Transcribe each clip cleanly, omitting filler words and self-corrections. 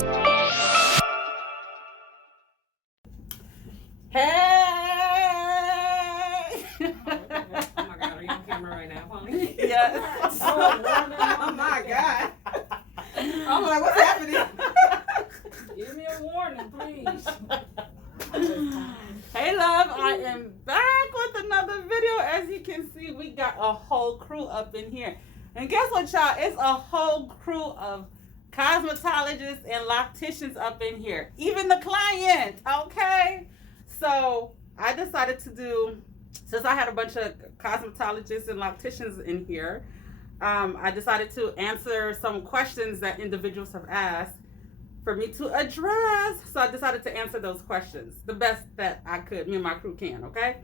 Hey! Oh my God, are you on camera right now, Polly? Yes. Oh my God. I'm like, what's happening? Give me a warning, please. Hey love, I am back with another video. As you can see, we got a whole crew up in here. And guess what, y'all? It's a whole crew of cosmetologists and locticians up in here. Even the client, okay? So I decided to do, since I had a bunch of cosmetologists and locticians in here, I decided to answer some questions that individuals have asked for me to address. So I decided to answer those questions the best that I could, me and my crew can, okay?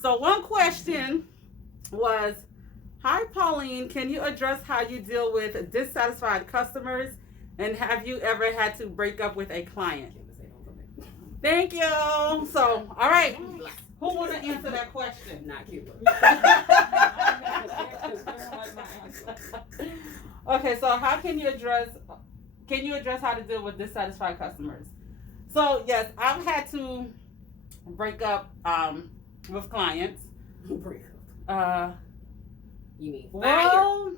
So one question was, hi Pauline, can you address how you deal with dissatisfied customers, and have you ever had to break up with a client? Thank you. So, all right, who want to answer that question? Not cute. Okay, so how can you address how to deal with dissatisfied customers? So yes, I've had to break up with clients. Break up. You mean fire? Well,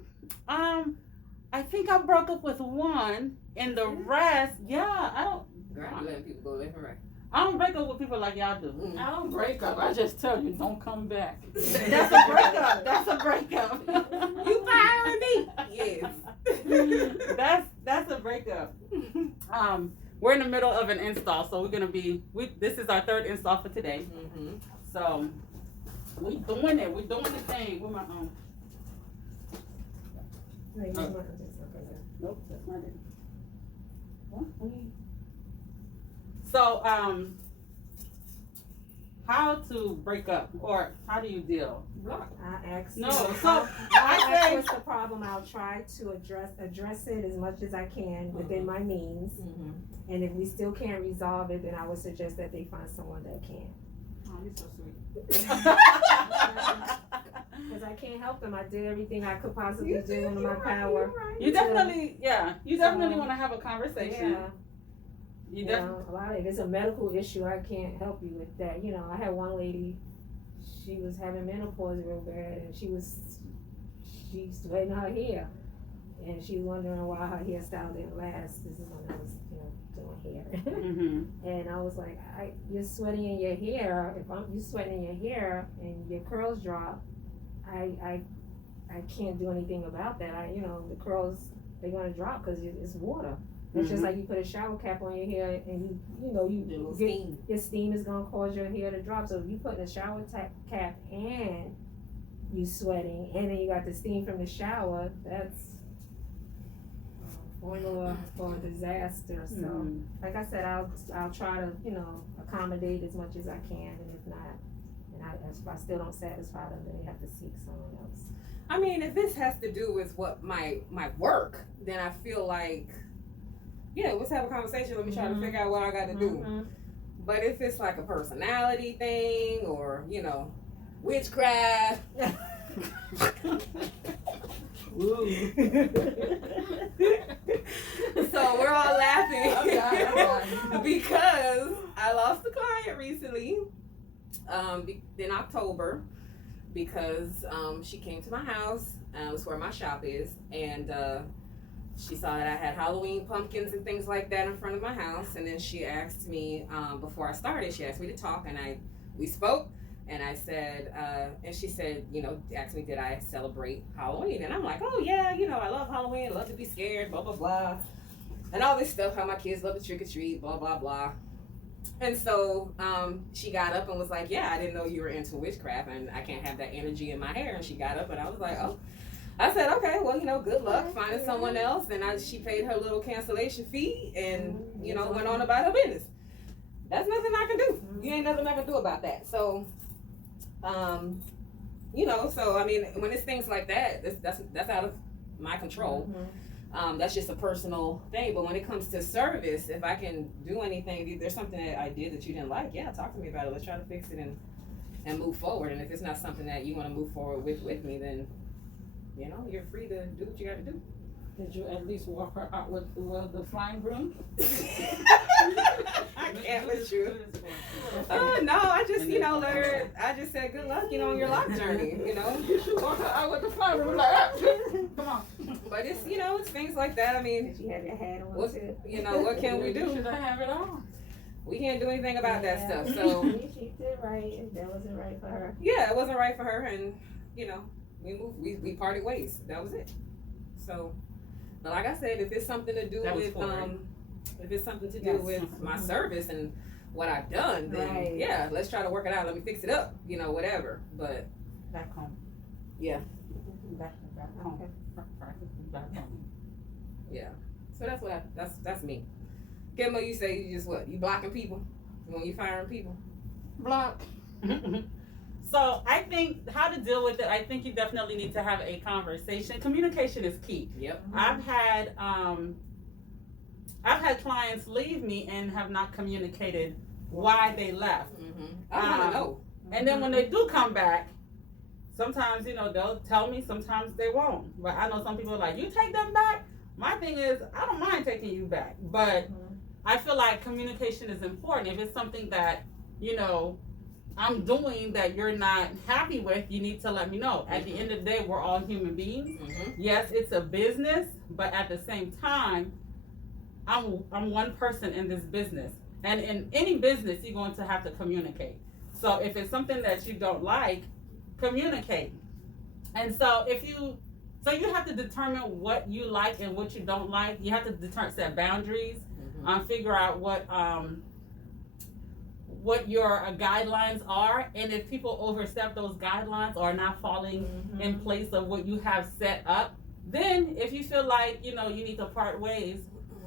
I think I broke up with one, and the rest, yeah, I don't. Girl, you letting people go left and right. I don't break up with people like y'all do. I don't break up. I just tell you, don't come back. That's a breakup. That's a breakup. You firing me? Yes. That's a breakup. We're in the middle of an install, so this is our third install for today. Mm-hmm. So we doing it. We're doing the thing. With my own. Nope, that's not it. What? So, how to break up, or how do you deal? I asked. No, so I say, what's the problem? I'll try to address it as much as I can within my means. Mm-hmm. And if we still can't resolve it, then I would suggest that they find someone that can. Oh, you're so sweet. Because I can't help them. I did everything I could possibly do under my power. You definitely want to have a conversation. Yeah. A lot of if it's a medical issue, I can't help you with that. You know, I had one lady, she was having menopause real bad, and she's sweating her hair, and she was wondering why her hairstyle didn't last. This is when I was, doing hair. Mm-hmm. And I was like, you're sweating in your hair. If you sweating in your hair and your curls drop, I can't do anything about that. The curls, they're gonna drop because it's water. It's just like you put a shower cap on your hair, and your steam is gonna cause your hair to drop. So if you put a shower cap and you sweating, and then you got the steam from the shower, that's formula for a disaster. So, like I said, I'll try to accommodate as much as I can, and if not, if I still don't satisfy them, then they have to seek someone else. I mean, if this has to do with what my work, then I feel like, yeah, let's have a conversation. Let me try to figure out what I got to do. But if it's like a personality thing, or witchcraft. So we're all laughing because I lost a client recently, in October, because she came to my house. It was where my shop is, and she saw that I had Halloween pumpkins and things like that in front of my house, and then she asked me, before I started, she asked me to talk, and we spoke, and I said, and she said, asked me, did I celebrate Halloween? And I'm like, oh yeah, I love Halloween, I love to be scared, blah, blah, blah, and all this stuff, how my kids love to trick or treat, blah, blah, blah. And so she got up and was like, yeah, I didn't know you were into witchcraft, and I can't have that energy in my hair. And she got up, and I was like, oh. I said, okay, well, good luck finding someone else. And she paid her little cancellation fee and, went on about her business. That's nothing I can do. You ain't nothing I can do about that. So, so, I mean, when it's things like that, that's out of my control. That's just a personal thing. But when it comes to service, if I can do anything, if there's something that I did that you didn't like, yeah, talk to me about it. Let's try to fix it and move forward. And if it's not something that you want to move forward with me, then you're free to do what you got to do. Did you at least walk her out with the flying broom? I can't with you. No, I just, let her, I just said good luck, on your lock journey, You should walk her out with the flying broom like, come on. But it's, it's things like that. I mean, She had your hat on what, too. what can we You do? should have it on. We can't do anything about that Yeah. stuff. So, She did right. That wasn't right for her. yeah, it wasn't right for her. And, we moved, we parted ways. That was it. So, but like I said, if it's something to do That was with, forward. if it's something to do Yes. with my service and what I've done, then Right. yeah, let's try to work it out. Let me fix it up, whatever. But Back home. yeah, Back home. Okay. Back home. yeah. So that's me. Kimbo, you say you just what? You blocking people when you firing people? Block. So I think how to deal with it, I think you definitely need to have a conversation. Communication is key. Yep. I've had clients leave me and have not communicated why they left. I want to know. And then when they do come back, sometimes, they'll tell me, sometimes they won't. But I know some people are like, you take them back? My thing is, I don't mind taking you back. But I feel like communication is important. If it's something that, I'm doing that you're not happy with, you need to let me know. At the end of the day, we're all human beings. Yes, it's a business, but at the same time, I'm one person in this business. And in any business, you're going to have to communicate. So if it's something that you don't like, communicate. And so you have to determine what you like and what you don't like. You have to set boundaries, figure out what your guidelines are, and if people overstep those guidelines or are not falling in place of what you have set up, then if you feel like you need to part ways,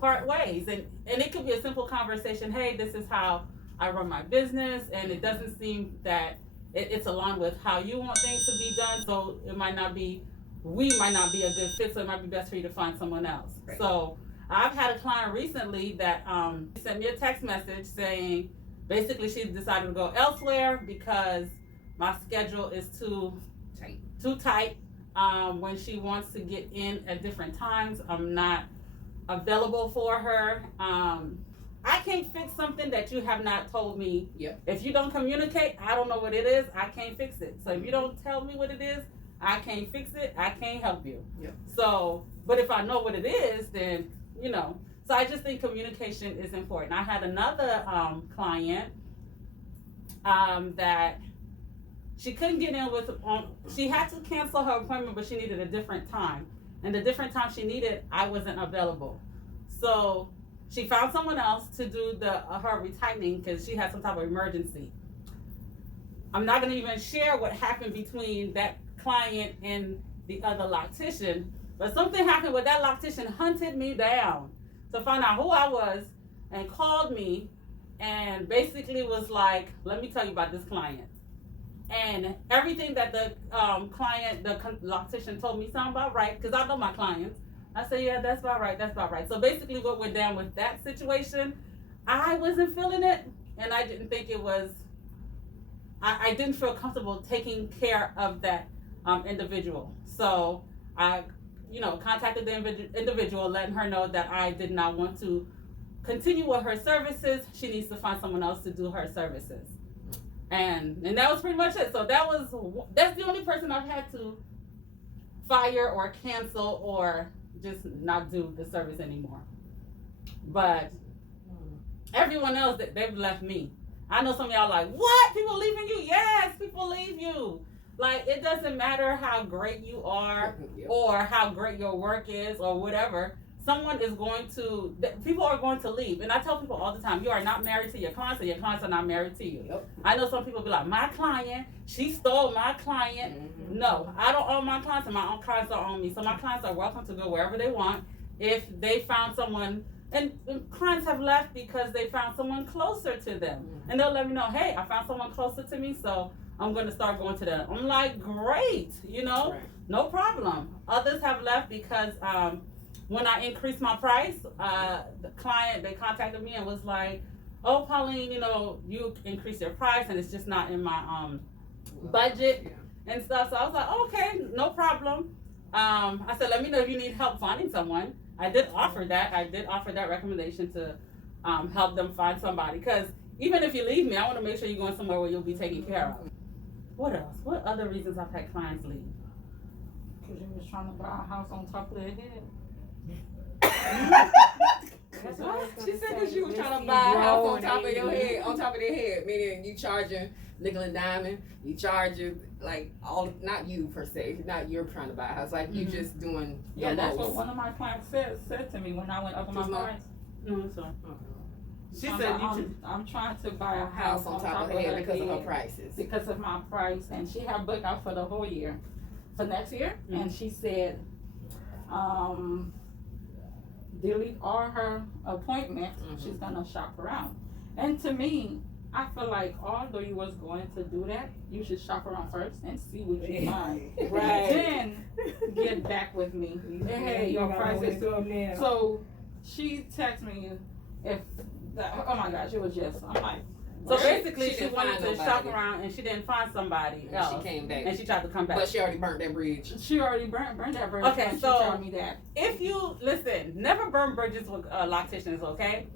and it could be a simple conversation. Hey, this is how I run my business, and it doesn't seem that it's aligned with how you want things to be done, so we might not be a good fit, so it might be best for you to find someone else. Right. So I've had a client recently that sent me a text message saying basically she decided to go elsewhere because my schedule is too tight. When she wants to get in at different times, I'm not available for her. I can't fix something that you have not told me. Yep. If you don't communicate, I don't know what it is. I can't fix it. So if you don't tell me what it is, I can't fix it. I can't help you. Yep. So, but if I know what it is, then So I just think communication is important. I had another client that she couldn't get in with. She had to cancel her appointment, but she needed a different time. And the different time she needed, I wasn't available. So she found someone else to do her retightening because she had some type of emergency. I'm not going to even share what happened between that client and the other loctician, but something happened where that loctician hunted me down to find out who I was and called me and basically was like, let me tell you about this client. And everything that the loctician told me sounded about right, because I know my clients. I said, yeah, that's about right. So basically what went down with that situation, I wasn't feeling it, and I didn't think it was, I didn't feel comfortable taking care of that individual. So I, contacted the individual, letting her know that I did not want to continue with her services. She needs to find someone else to do her services. And that was pretty much it. So that's the only person I've had to fire or cancel or just not do the service anymore. But everyone else, they've left me. I know some of y'all like, what? People leaving you? Yes, people leave you. Like, it doesn't matter how great you are or how great your work is or whatever. People are going to leave. And I tell people all the time, you are not married to your clients, and your clients are not married to you. Yep. I know some people be like, my client, she stole my client. No, I don't own my clients, and my own clients don't own me. So my clients are welcome to go wherever they want. If they found someone, and clients have left because they found someone closer to them. And they'll let me know, hey, I found someone closer to me, so I'm going to start going to them. I'm like, great, Right. no problem. Others have left because when I increased my price, the client, they contacted me and was like, oh, Pauline, you increased your price and it's just not in my budget and stuff. So I was like, okay, no problem. I said, let me know if you need help finding someone. I did offer that recommendation to help them find somebody. Because even if you leave me, I want to make sure you're going somewhere where you'll be taken care of. What else? What other reasons I've had clients leave? Because you was trying to buy a house on top of their head. That's what I was gonna She said say. that you was trying to Missy buy a house on Road, top of your ain't head, on top of their head, meaning you charging nickel and diamond, you charging like all, not you per se, not you're trying to buy a house, like you just doing the Yeah, that's what most. one of my clients said to me when I went up on my Just not- price. No, I'm sorry. She I'm, said you I'm, should. I'm trying to buy A house on top of her head because of her prices. because of my price, and she had booked out for the whole year, for next year, and she said, delete all her appointments. She's gonna shop around. And to me, I feel like although you was going to do that, you should shop around first and see what you find. Right. Then get back with me. Hey, your price is now. so. She texted me if that. Oh my gosh, it was just. I'm like. So She- basically, she she didn't wanted find to shop nobody. around and she didn't find somebody And else. she came back. And she tried to come back. But she already burnt that bridge. She already burned that bridge. Okay, when so- she told me that. If you listen, never burn bridges with locticians, okay?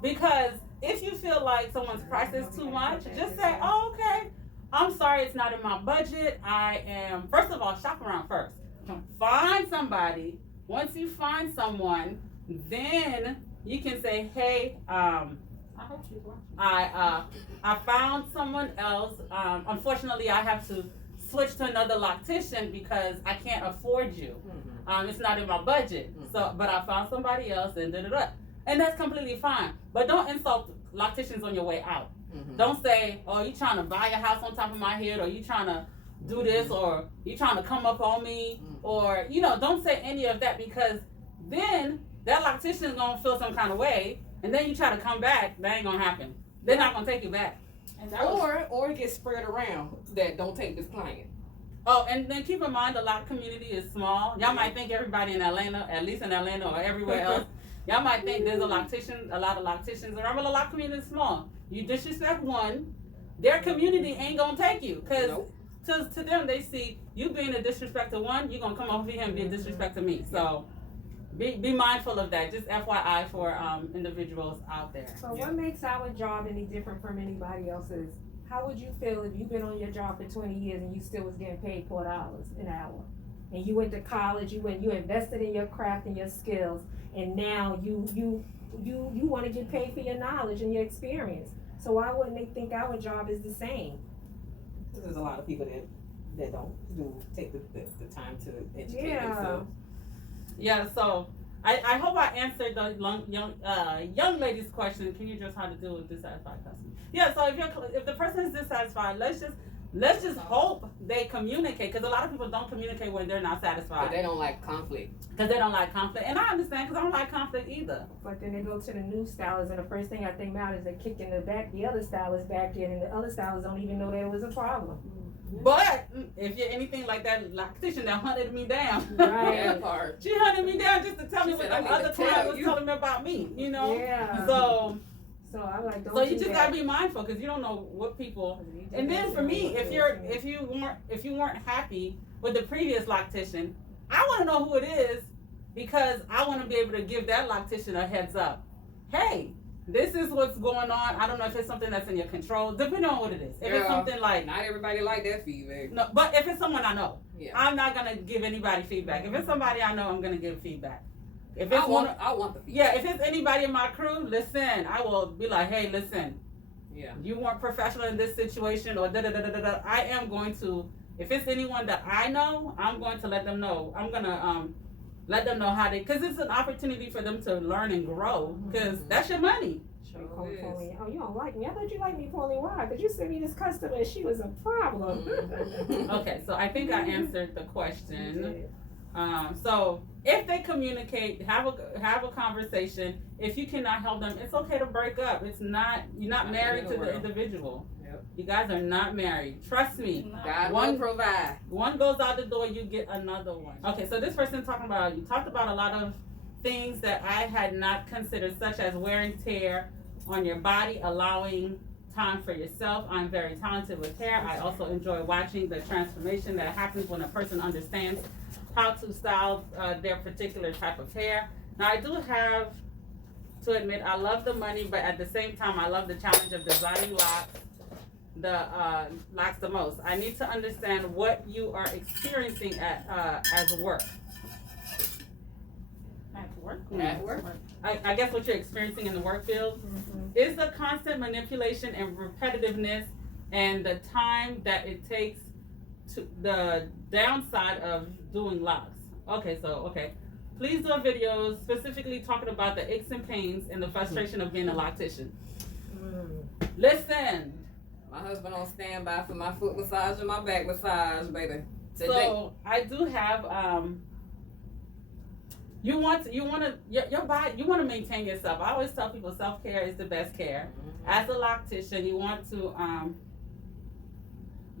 Because if you feel like someone's price is too much, just say, "Oh, okay. I'm sorry, it's not in my budget. I am." First of all, shop around first. Find somebody. Once you find someone, then you can say, "Hey, I hope she's watching. I found someone else. Unfortunately, I have to switch to another loctician because I can't afford you. It's not in my budget. So, but I found somebody else, and and that's completely fine. But don't insult locticians on your way out. Don't say, "Oh, you trying to buy a house on top of my head," or "You trying to do this," or "You trying to come up on me," or don't say any of that, because then that loctician is gonna feel some kind of way, and then you try to come back. That ain't gonna happen. They're not gonna take you back. And that was, Or it gets spread around that don't take this client. Oh, and then keep in mind the lock community is small. Y'all might think everybody in Atlanta, at least in Atlanta or everywhere else, y'all might think there's a lot of locticians around, but the lock community is small. You disrespect one, their community ain't gonna take you, because Nope. to them they see you being a disrespect to one, you're gonna come over here and be a disrespect to me. So be mindful of that. Just FYI for individuals out there. So what makes our job any different from anybody else's? How would you feel if you've been on your job for 20 years and you still was getting paid $4 an hour? And you went to college, you invested in your craft and your skills, and now you want to get paid for your knowledge and your experience. So why wouldn't they think our job is the same? There's a lot of people that don't take the time to educate Yeah. themselves. Yeah, so I hope I answered the young lady's question. Can you address how to deal with dissatisfied customers? Yeah, so if the person is dissatisfied, let's just hope they communicate, because a lot of people don't communicate when they're not But satisfied, they don't like conflict. because they don't like conflict, and I understand, because I don't like conflict either. But then they go to the new stylist, and the first thing I think about is they kick in the other stylist back in, and the other stylists don't even know there was a problem. But if you're anything like that loctician that hunted me down, Right. That part. she hunted me down just to tell me She what said, "I the need other to tell client was you." telling me about me, Yeah. So I'm like, don't So you do just that. gotta be mindful, because you don't know what people. And then for me, if you weren't happy with the previous loctician, I want to know who it is, because I want to be able to give that loctician a heads up. Hey, this is what's going on. I don't know if it's something that's in your control, depending on what it is. If it's Yeah. something like Not everybody like that feedback. no, but if it's someone I know, Yeah. I'm not gonna give anybody feedback. If it's somebody I know, I'm gonna give feedback. If it's I want the feedback. yeah, if it's anybody in my crew, listen, I will be like, hey, listen, Yeah. you weren't professional in this situation, or da da da da da. I am going to, if it's anyone that I know, I'm going to let them know. I'm gonna let them know how they, because it's an opportunity for them to learn and grow, because that's your money. They call me Pauline. Oh, you don't like me? I thought you liked me, Pauline. Why? Because you sent me this customer and she was a problem. Okay, so I think I answered the You question. did. So if they communicate, have a conversation. If you cannot help them, it's okay to break up. You're not Not married the to the world. individual. Yep. You guys are not married. Trust me. God One- will provide. One goes out the door, you get another one. Okay, so this person you talked about a lot of things that I had not considered, such as wear and tear on your body, allowing time for yourself. I'm very talented with hair. I also enjoy watching the transformation that happens when a person understands how to style their particular type of hair. Now I do have to admit I love the money, but at the same time I love the challenge of designing locks the most. I need to understand what you are experiencing as work. At work? At work. I guess what you're experiencing in the work field is the constant manipulation and repetitiveness and the time that it takes to the downside of doing locks. Okay. Please do a video specifically talking about the aches and pains and the frustration of being a loctician. Listen. My husband on standby for my foot massage and my back massage, baby. Today. So I do have your body, you want to maintain yourself. I always tell people self-care is the best care. As a loctician, you want to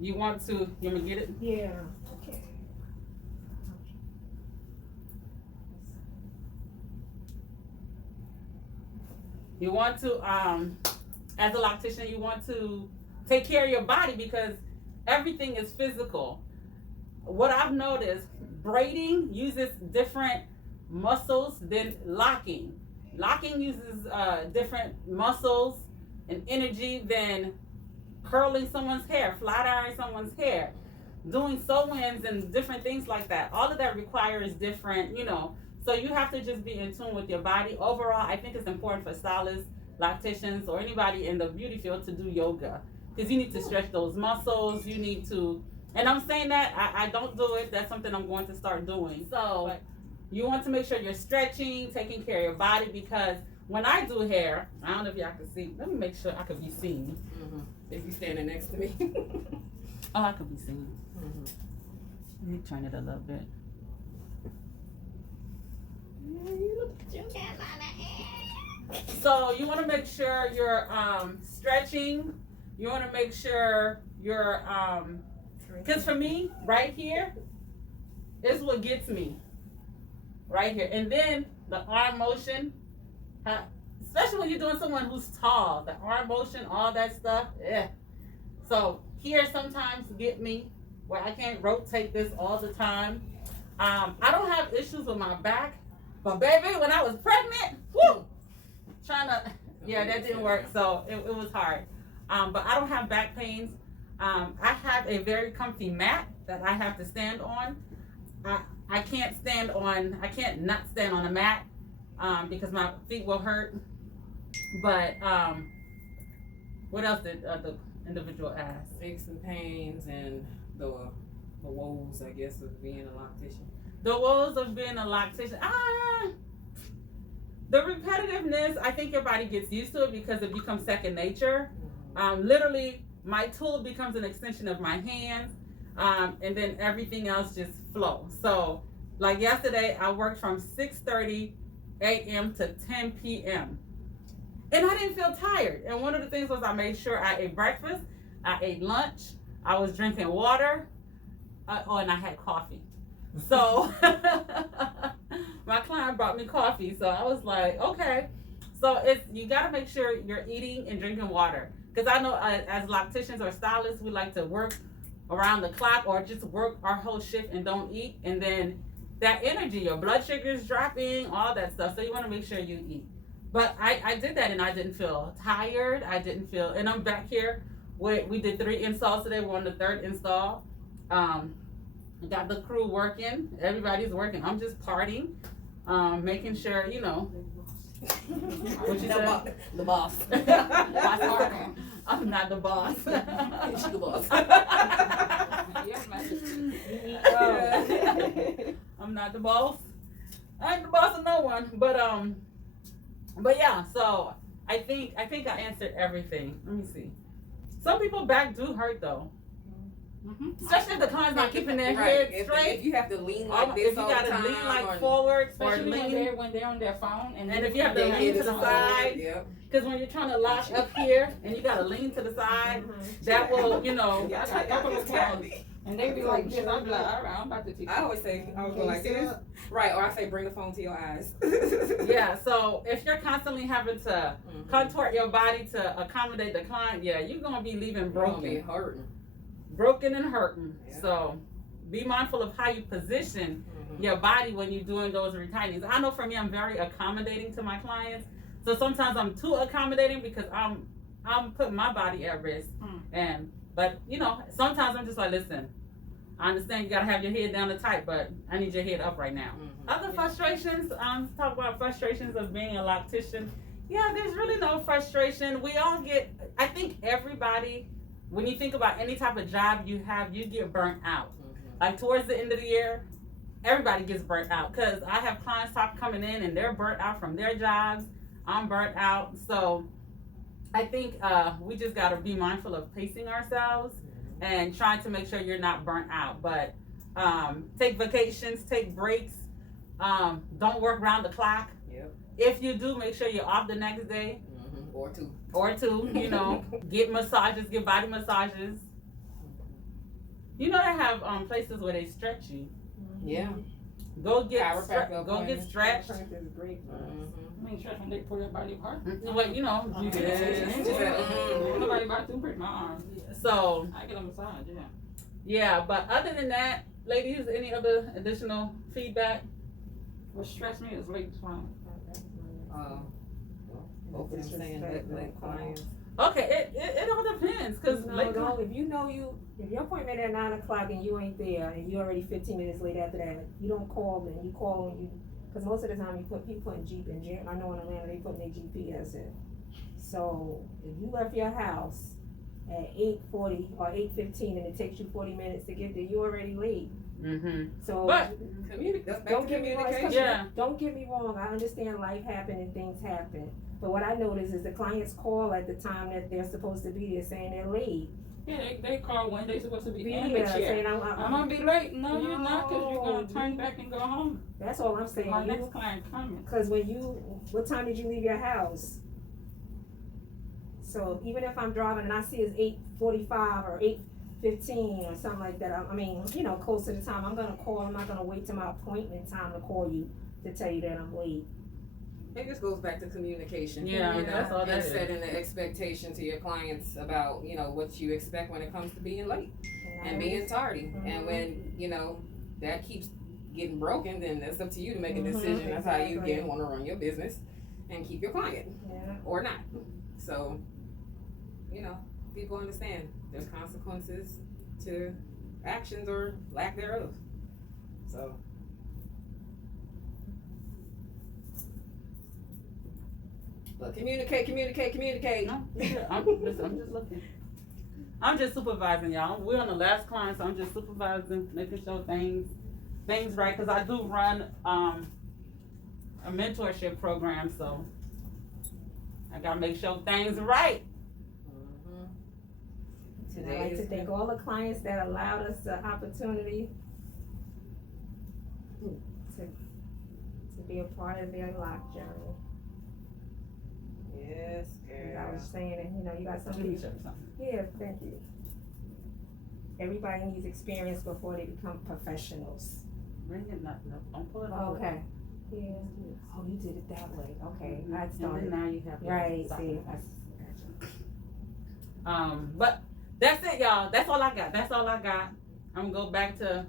you want to get it? Yeah. Okay. You want to as a loctician, you want to take care of your body because everything is physical. What I've noticed, braiding uses different muscles than locking. Locking uses different muscles and energy than curling someone's hair, flat ironing someone's hair, doing sew-ins and different things like that. All of that requires different, so you have to just be in tune with your body. Overall, I think it's important for stylists, locticians, or anybody in the beauty field to do yoga because you need to stretch those muscles. You need to, and I'm saying that I don't do it. That's something I'm going to start doing. So you want to make sure you're stretching, taking care of your body because when I do hair, I don't know if y'all can see. Let me make sure I can be seen. If you're standing next to me. Oh, I can be seen. Let me turn it a little bit. So you want to make sure you're stretching. You want to make sure you're because for me, right here is what gets me. Right here, and then the arm motion, especially when you're doing someone who's tall, the arm motion, all that stuff. Yeah. So here sometimes get me where I can't rotate this all the time. I don't have issues with my back, but baby, when I was pregnant, that didn't work. So it was hard. But I don't have back pains. I have a very comfy mat that I have to stand on. I can't not stand on a mat because my feet will hurt. But what else did the individual ask? Aches and pains and the woes, I guess, of being a loctician. The woes of being a loctician. The repetitiveness, I think your body gets used to it because it becomes second nature. Literally, my tool becomes an extension of my hands. And then everything else just flows. So, like yesterday, I worked from 6:30 a.m. to 10 p.m. And I didn't feel tired. And one of the things was I made sure I ate breakfast, I ate lunch, I was drinking water, and I had coffee. So, my client brought me coffee. So I was like, okay. So you got to make sure you're eating and drinking water. Because I know as locticians or stylists, we like to work around the clock or just work our whole shift and don't eat, and then that energy, your blood sugar is dropping, all that stuff. So you want to make sure you eat. But I did that and I didn't feel tired. And I'm back here. We did 3 installs today. We're on the 3rd install. Got the crew working. Everybody's working. I'm just partying, making sure, what you said? The boss. I'm not the boss. She's the boss. I'm not the boss. I ain't the boss of no one. But yeah. So I think I answered everything. Let me see. Some people back do hurt though. Especially if the client's not keeping their head straight. If you have to lean like this, if you gotta lean like forward, especially lean when they're on their phone, and if you have to lean to the side, because when you're trying to lock up here and you gotta lean to the side, that will, and they be like this. I'm like, all right, I'm about to teach. I always say, I was like this, right? Or I say, bring the phone to your eyes. Yeah. So if you're constantly having to contort your body to accommodate the client, you're gonna be leaving broken. You're gonna be hurting. Broken and hurting. Yeah. So be mindful of how you position your body when you're doing those retightenings. I know for me, I'm very accommodating to my clients. So sometimes I'm too accommodating because I'm putting my body at risk. But you know, sometimes I'm just like, listen, I understand you gotta have your head down and tight, but I need your head up right now. Other frustrations, talk about frustrations of being a loctician. Yeah, there's really no frustration. We all get, I think everybody, when you think about any type of job you have, you get burnt out. Like towards the end of the year, everybody gets burnt out because I have clients coming in and they're burnt out from their jobs. I'm burnt out. So I think we just got to be mindful of pacing ourselves and trying to make sure you're not burnt out. But take vacations, take breaks. Don't work around the clock. If you do, make sure you're off the next day. Or two, you know, get massages, get body massages. You know, they have places where they stretch you. Go get stretched. Is great for us. I mean, stretch when they pull your body apart. But you know, Nobody about to break my arm. So I get a massage, yeah. But other than that, ladies, any other additional feedback? What stress me is late flying. Both of them saying that clients. Okay, it all depends because No, if your appointment at 9 o'clock and you ain't there and you already 15 minutes late after that, you don't call them. You call when you, because most of the time people put Jeep in Jeep. I know in Atlanta they put their GPS in. So if you left your house at 8:40 or 8:15 and it takes you 40 minutes to get there, you're already late. So but don't get me wrong. Don't get me wrong. I understand life happens and things happen. But what I notice is the clients call at the time that they're supposed to be there, saying they're late. Yeah, they call when they're supposed to be in the chair. Saying I'm gonna be late. No, you're not, because you're gonna turn back and go home. That's all I'm saying. My next client coming. Because what time did you leave your house? So even if I'm driving and I see it's 8:45 or 8:15 or something like that, I mean, you know, close to the time, I'm gonna call. I'm not gonna wait till my appointment time to call you to tell you that I'm late. It just goes back to communication. Yeah, that's all that is. Setting the expectation to your clients about, you know, what you expect when it comes to being late and being tardy. And when, you know, that keeps getting broken, then it's up to you to make a decision. That's how you again want to run your business and keep your client or not. So, you know, people understand there's consequences to actions or lack thereof. So. But communicate. No, I'm just looking. I'm just supervising, y'all. We're on the last client, so I'm just supervising, making sure things right. Because I do run a mentorship program, so I gotta make sure things are right. And I'd like to thank all the clients that allowed us the opportunity to be a part of their lock journey. Yes, girl. I was saying, and you know, you got somebody. Yeah, thank you. Everybody needs experience before they become professionals. Bring it, no, don't pull it off. Okay. Yeah. Oh, you did it that way. Okay, I started. And then now you have right. See, but that's it, y'all. That's all I got. I'm gonna go back to.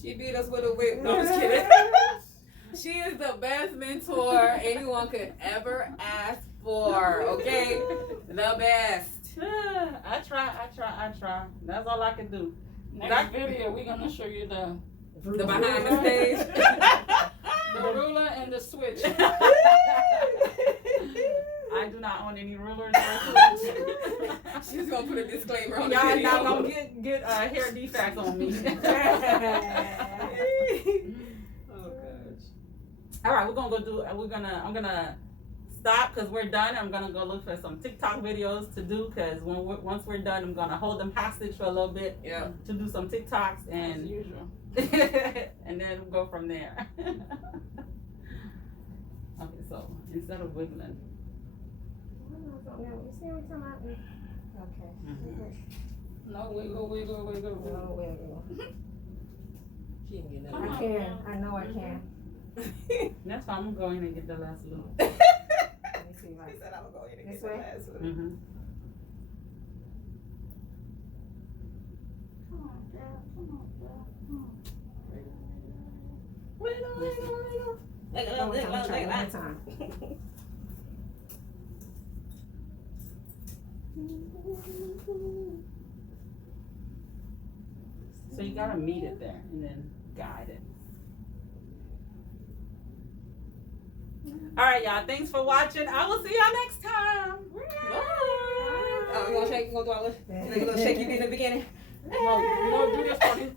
She beat us with a whip. No, I'm just kidding. She is the best mentor anyone could ever ask for, okay? The best. I try. That's all I can do. Next video, we're gonna show you the behind the stage. The ruler and the switch. I do not own any rulers or switch. She's gonna put a disclaimer on y'all the video. Y'all not gonna get hair defects on me. All right, I'm gonna stop because we're done. I'm gonna go look for some TikTok videos to do because once we're done, I'm gonna hold them hostage for a little bit to do some TikToks and as usual. and then go from there. Okay, so instead of wiggling. Okay. No wiggle. No wiggle. She ain't getting I can. I know I can. That's fine. I'm gonna go in and get the last loop. Let me see. She said I'm gonna go in and This get the way? last one. Mm-hmm. Come One more time, try it one more time. So you gotta meet it there and then guide it. All right, y'all. Thanks for watching. I will see y'all next time. Oh, you gonna shake? You gonna do all this? You gonna shake you in the beginning? No, do this for me.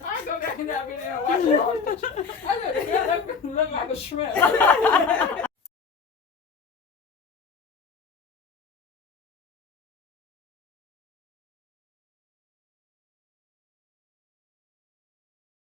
I go back in that video and watch it all. I look like a shrimp.